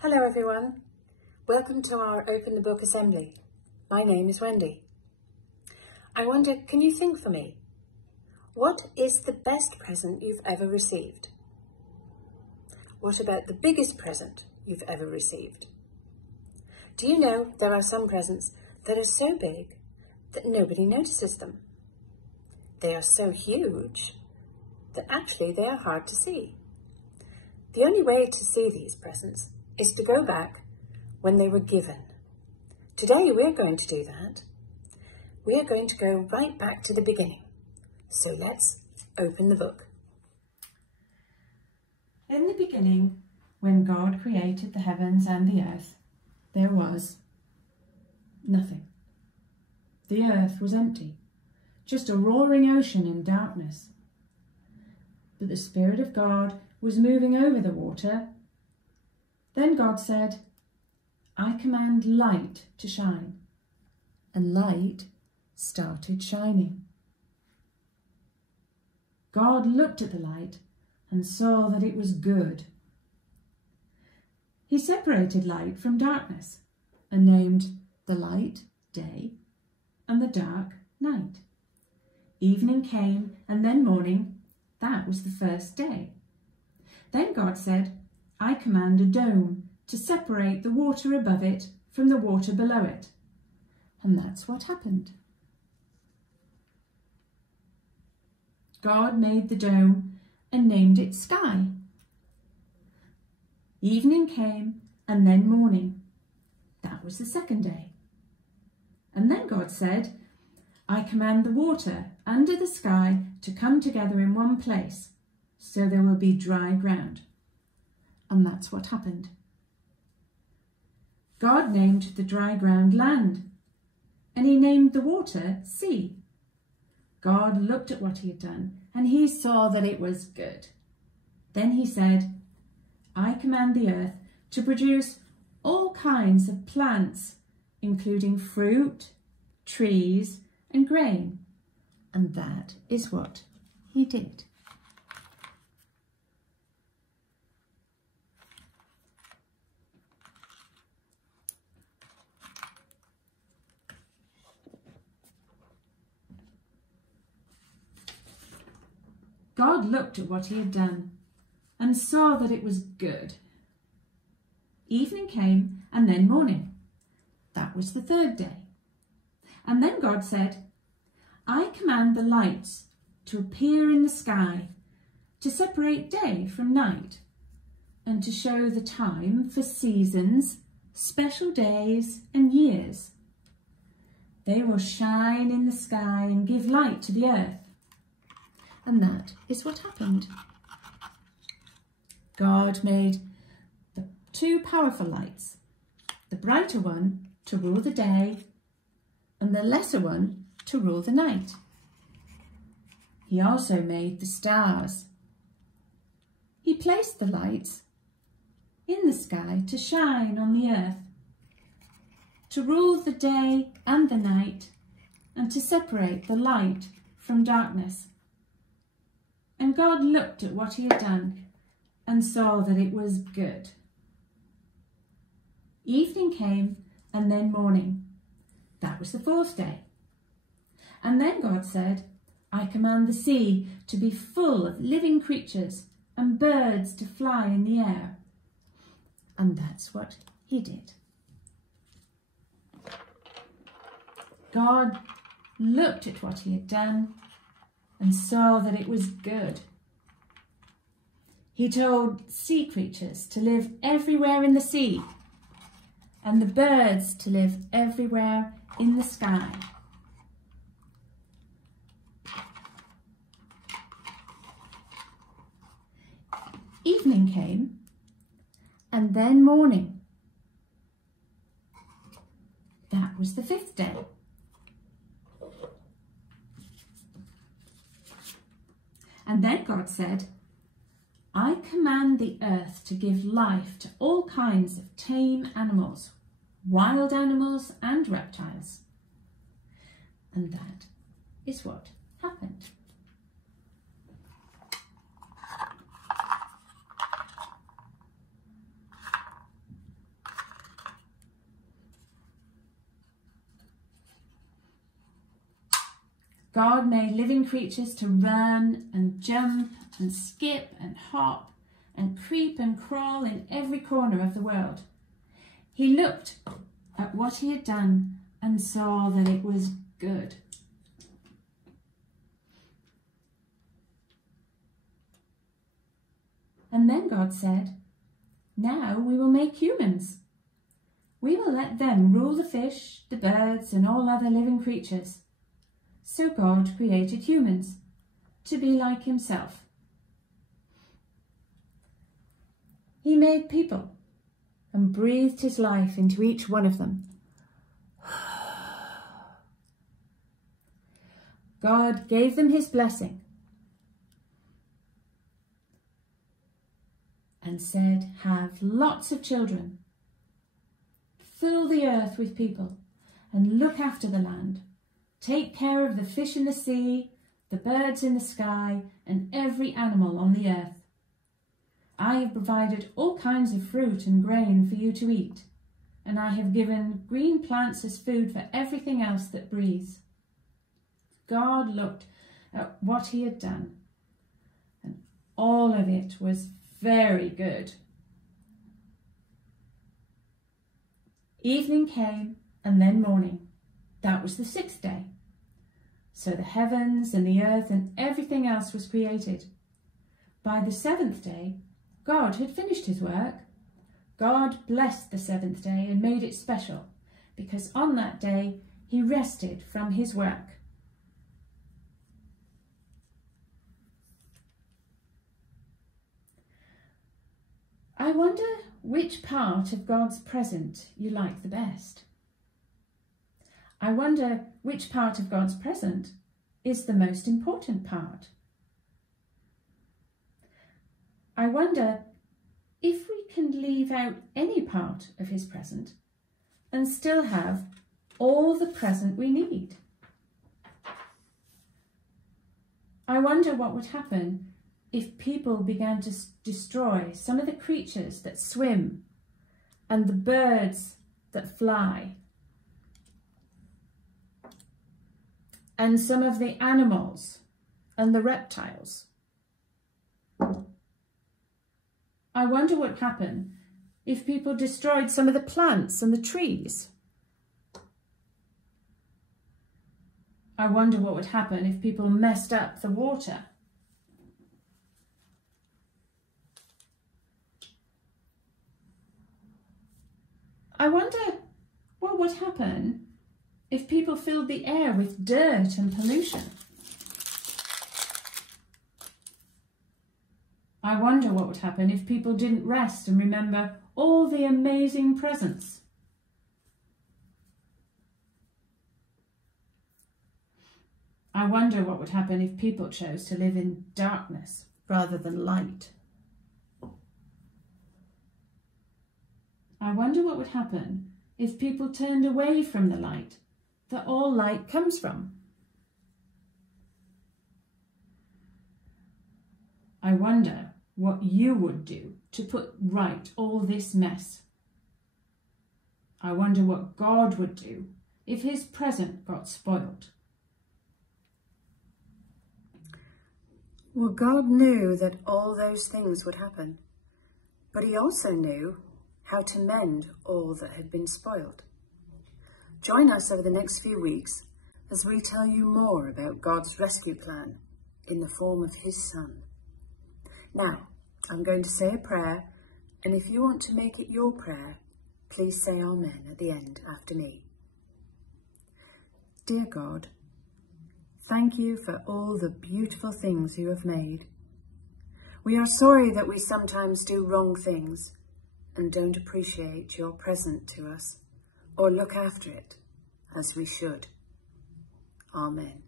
Hello everyone, welcome to our Open the Book Assembly. My name is Wendy. I wonder, can you think for me? What is the best present you've ever received? What about the biggest present you've ever received? Do you know there are some presents that are so big that nobody notices them? They are so huge that actually they are hard to see. The only way to see these presents is to go back when they were given. Today we're going to do that. We're going to go right back to the beginning. So let's open the book. In the beginning, when God created the heavens and the earth, there was nothing. The earth was empty, just a roaring ocean in darkness. But the Spirit of God was moving over the water. Then God said, "I command light to shine." And light started shining. God looked at the light and saw that it was good. He separated light from darkness and named the light day and the dark night. Evening came and then morning. That was the first day. Then God said, "I command a dome to separate the water above it from the water below it." And that's what happened. God made the dome and named it sky. Evening came and then morning. That was the second day. And then God said, "I command the water under the sky to come together in one place, so there will be dry ground." And that's what happened. God named the dry ground land, and he named the water sea. God looked at what he had done, and he saw that it was good. Then he said, "I command the earth to produce all kinds of plants, including fruit, trees, and grain." And that is what he did. God looked at what he had done and saw that it was good. Evening came and then morning. That was the third day. And then God said, "I command the lights to appear in the sky to separate day from night and to show the time for seasons, special days and years. They will shine in the sky and give light to the earth." And that is what happened. God made the two powerful lights, the brighter one to rule the day and the lesser one to rule the night. He also made the stars. He placed the lights in the sky to shine on the earth, to rule the day and the night, and to separate the light from darkness. And God looked at what he had done and saw that it was good. Evening came and then morning. That was the fourth day. And then God said, "I command the sea to be full of living creatures and birds to fly in the air." And that's what he did. God looked at what he had done and saw that it was good. He told sea creatures to live everywhere in the sea and the birds to live everywhere in the sky. Evening came and then morning. That was the fifth day. And then God said, "I command the earth to give life to all kinds of tame animals, wild animals and reptiles." And that is what happened. God made living creatures to run and jump and skip and hop and creep and crawl in every corner of the world. He looked at what he had done and saw that it was good. And then God said, "Now we will make humans. We will let them rule the fish, the birds, and all other living creatures." So God created humans to be like himself. He made people and breathed his life into each one of them. God gave them his blessing and said, "Have lots of children. Fill the earth with people and look after the land. Take care of the fish in the sea, the birds in the sky, and every animal on the earth. I have provided all kinds of fruit and grain for you to eat, and I have given green plants as food for everything else that breathes." God looked at what he had done, and all of it was very good. Evening came, and then morning. That was the 6th day. So the heavens and the earth and everything else was created. By the 7th day, God had finished his work. God blessed the 7th day and made it special, because on that day he rested from his work. I wonder which part of God's present you like the best. I wonder which part of God's present is the most important part. I wonder if we can leave out any part of his present and still have all the present we need. I wonder what would happen if people began to destroy some of the creatures that swim and the birds that fly and some of the animals and the reptiles. I wonder what would happen if people destroyed some of the plants and the trees. I wonder what would happen if people messed up the water. I wonder what would happen if people filled the air with dirt and pollution. I wonder what would happen if people didn't rest and remember all the amazing presents. I wonder what would happen if people chose to live in darkness rather than light. I wonder what would happen if people turned away from the light that all light comes from. I wonder what you would do to put right all this mess. I wonder what God would do if his present got spoiled. Well, God knew that all those things would happen, but he also knew how to mend all that had been spoiled. Join us over the next few weeks as we tell you more about God's rescue plan in the form of his Son. Now, I'm going to say a prayer, and if you want to make it your prayer, please say Amen at the end after me. Dear God, thank you for all the beautiful things you have made. We are sorry that we sometimes do wrong things and don't appreciate your present to us or look after it as we should. Amen.